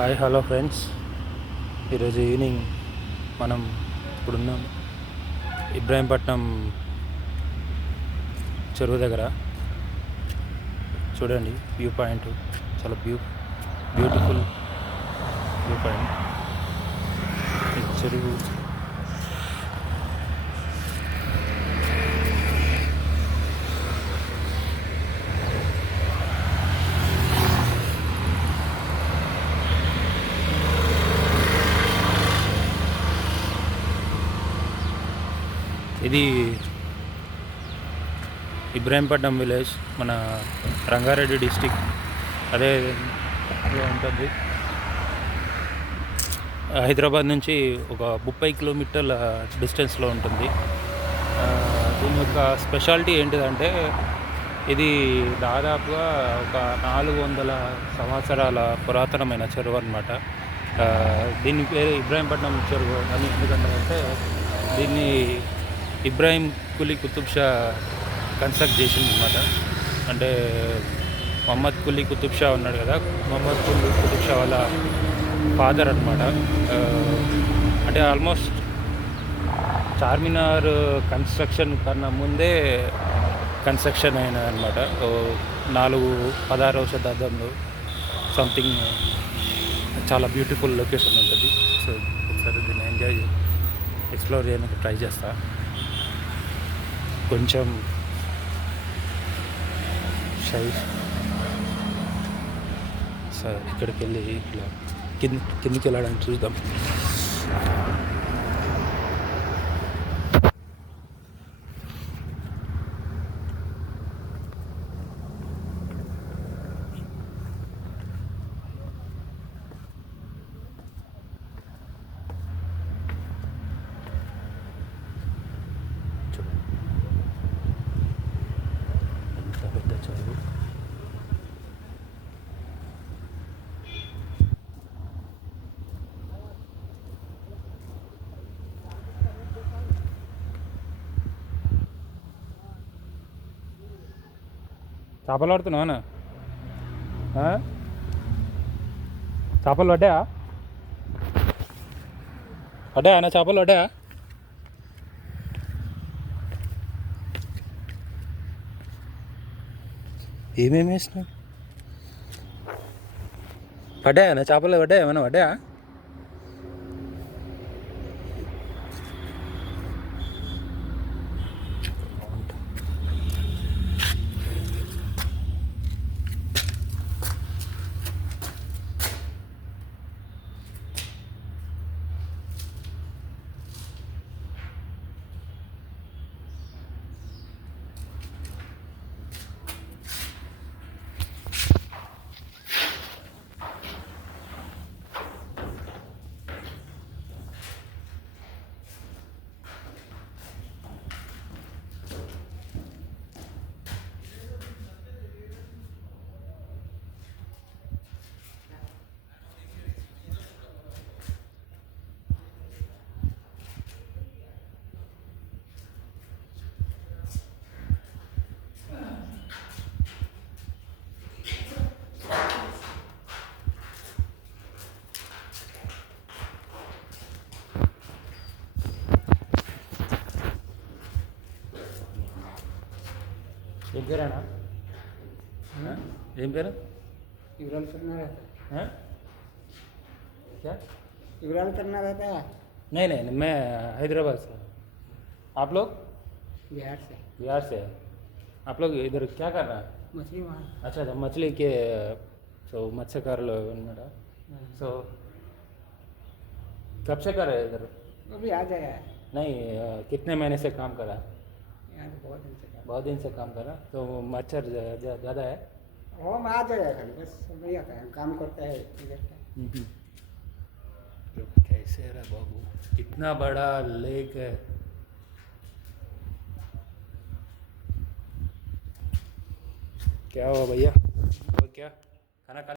Hi hello friends. ఈరోజు evening మనం ఇప్పుడున్నాం ఇబ్రాహీంపట్నం చెరువు దగ్గర. చూడండి వ్యూ పాయింట్, చాలా బ్యూటిఫుల్ వ్యూ పాయింట్. ఈ చెరువు ఇది ఇబ్రాహీంపట్నం విలేజ్, మన రంగారెడ్డి డిస్టిక్ అదే ఉంటుంది. హైదరాబాద్ నుంచి ఒక 30 కిలోమీటర్ల డిస్టెన్స్లో ఉంటుంది. దీని యొక్క స్పెషాలిటీ ఏంటిదంటే, ఇది దాదాపుగా ఒక 400 సంవత్సరాల పురాతనమైన చెరువు అన్నమాట. దీని పేరు ఇబ్రాహీంపట్నం చెరువు అని ఎందుకంటే, దీన్ని ఇబ్రాహీం కులీ కుతుబ్ షా కన్స్ట్రక్ట్ చేసింది అన్నమాట. అంటే మొహమ్మద్ కులీ కుతుబ్ షా ఉన్నాడు కదా, మొహమ్మద్ కులీ కుతుబ్ షా వాళ్ళ ఫాదర్ అనమాట. అంటే ఆల్మోస్ట్ చార్మినార్ కన్స్ట్రక్షన్ కన్నా ముందే కన్స్ట్రక్షన్ అయినది అనమాట. 16వ శతాబ్దంలో సంథింగ్. చాలా బ్యూటిఫుల్ లొకేషన్ ఉంటుంది. సో ఒకసారి దీన్ని ఎక్స్ప్లోర్ చేయడానికి ట్రై చేస్తా. కొంచెం సరే ఇక్కడికి వెళ్ళి ఇట్లా కిందికి వెళ్ళడానికి చూద్దాం. పెద్ద చెరువు. చేపలు పడుతున్నావా? చేపలు పడ్డాయా అన్న? చేపలు పడ్డాయా? ఏమేమి వేసినావు? పడ్డాయా చేపలు? పడ్డాయా? ఏమన్నా పడ్డాయా? ఏం పేరేనా? ఏం పేరు? इमरान करना रहता हैं? क्या? है। इमरान करना रहता है नहीं, मैं हैदराबाद से। आप लोग? बिहार से। बिहार से। आप लोग इधर क्या कर रहा है? मछली वहाँ। अच्छा, मछली के मत्स्यकार लोग उन्होंने। सो कब से कर रहे हैं इधर? अभी आ जाएगा। नहीं, कितने महीने से काम कर रहा है? यहाँ तो बहुत दिन से बहुत दिन से काम कर रहा है। तो मच्छर ज़्यादा है? हम आ जाएगा खाली, बस नहीं आता है, काम करता है इधर का। तो कैसे रहा बाबू, इतना बड़ा लेक है। क्या हुआ भैया? और क्या खाना